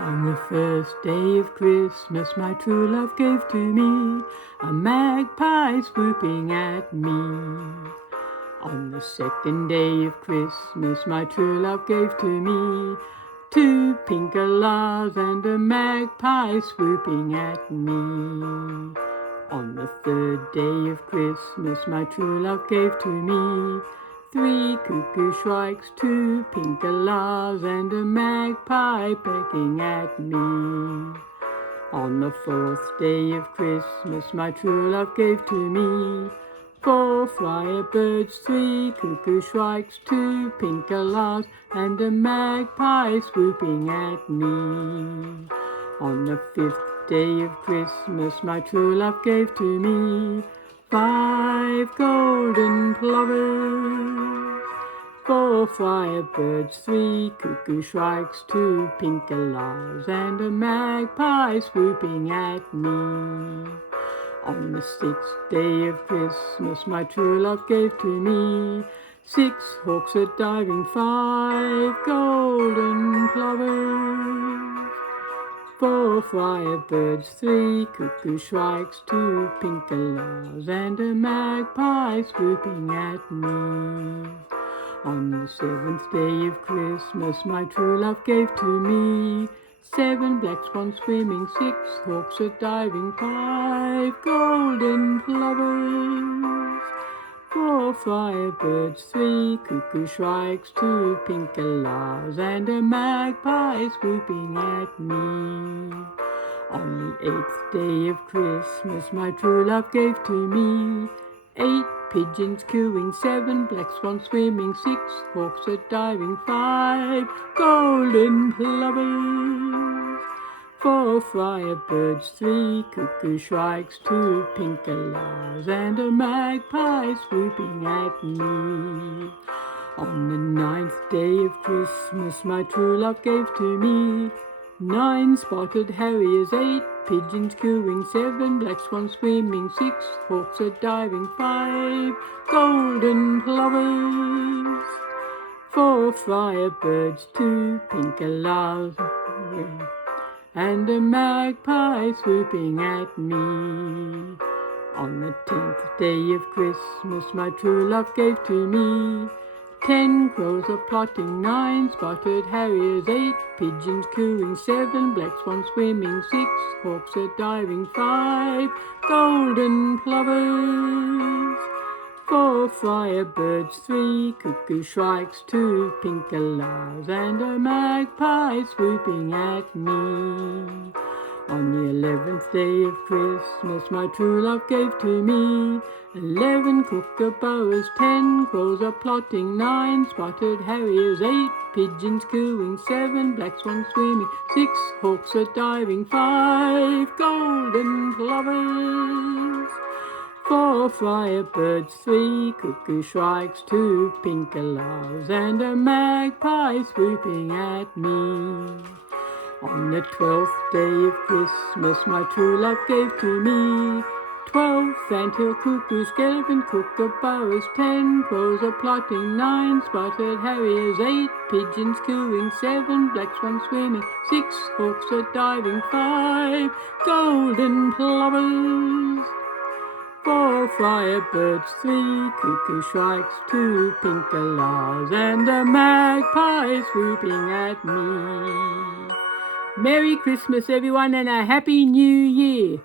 On the first day of Christmas, my true love gave to me a magpie swooping at me. On the second day of Christmas, my true love gave to me two pink alarms and a magpie swooping at me. On the third day of Christmas, my true love gave to me three cuckoo shrikes, two pink alarms and a magpie pecking at me. On the fourth day of Christmas, my true love gave to me four friar birds, three cuckoo shrikes, two pink alarms and a magpie swooping at me. On the fifth day of Christmas, my true love gave to me five golden plovers, four friar birds, three cuckoo shrikes, two pink alarms and a magpie swooping at me. On the sixth day of Christmas, my true love gave to me six hawks a-diving, five golden plovers, four friar birds, three cuckoo shrikes, two pink alarms and a magpie swooping at me. On the seventh day of Christmas, my true love gave to me seven black swans swimming, six hawks a-diving, five golden plovers, four friar birds, three cuckoo shrikes, two pink alarms and a magpie swooping at me. On the eighth day of Christmas, my true love gave to me eight pigeons cooing, seven black swans swimming, six hawks a-diving, five golden plovers, four friar birds, three cuckoo shrikes, two pink alarms and a magpie swooping at me. On the ninth day of Christmas, my true love gave to me nine spotted harriers, eight pigeons cooing, seven black swans swimming, six hawks a-diving, five golden plovers, four friar birds, two pink alarms and a magpie swooping at me. On the 10th day of Christmas, my true love gave to me 10 crows a-plotting, 9 spotted harriers, 8 pigeons cooing, 7 black swans swimming, 6 hawks a-diving, 5 golden plovers, 4 friar birds, 3 cuckoo shrikes, 2 pink alarms and a magpie swooping at me. On the 11th day of Christmas, my true love gave to me 11 kookaburras, 10 crows a-plotting, 9 spotted harriers, 8 pigeons cooing, 7 black swans swimming, 6 hawks a-diving, 5 golden plovers, 4 friar birds, 3 cuckoo shrikes, 2 pink alarms and a magpie swooping at me. On the 12th day of Christmas, my true love gave to me 12 fantail cuckoos, 11 kookaburras, 10 crows a-plotting, 9 spotted harriers, 8 pigeons cooing, 7 black swans swimming, 6 hawks a-diving, 5 golden plovers, 4 friar birds, 3 cuckoo shrikes, 2 pink alarms and a magpie swooping at me. Merry Christmas, everyone, and a Happy New Year!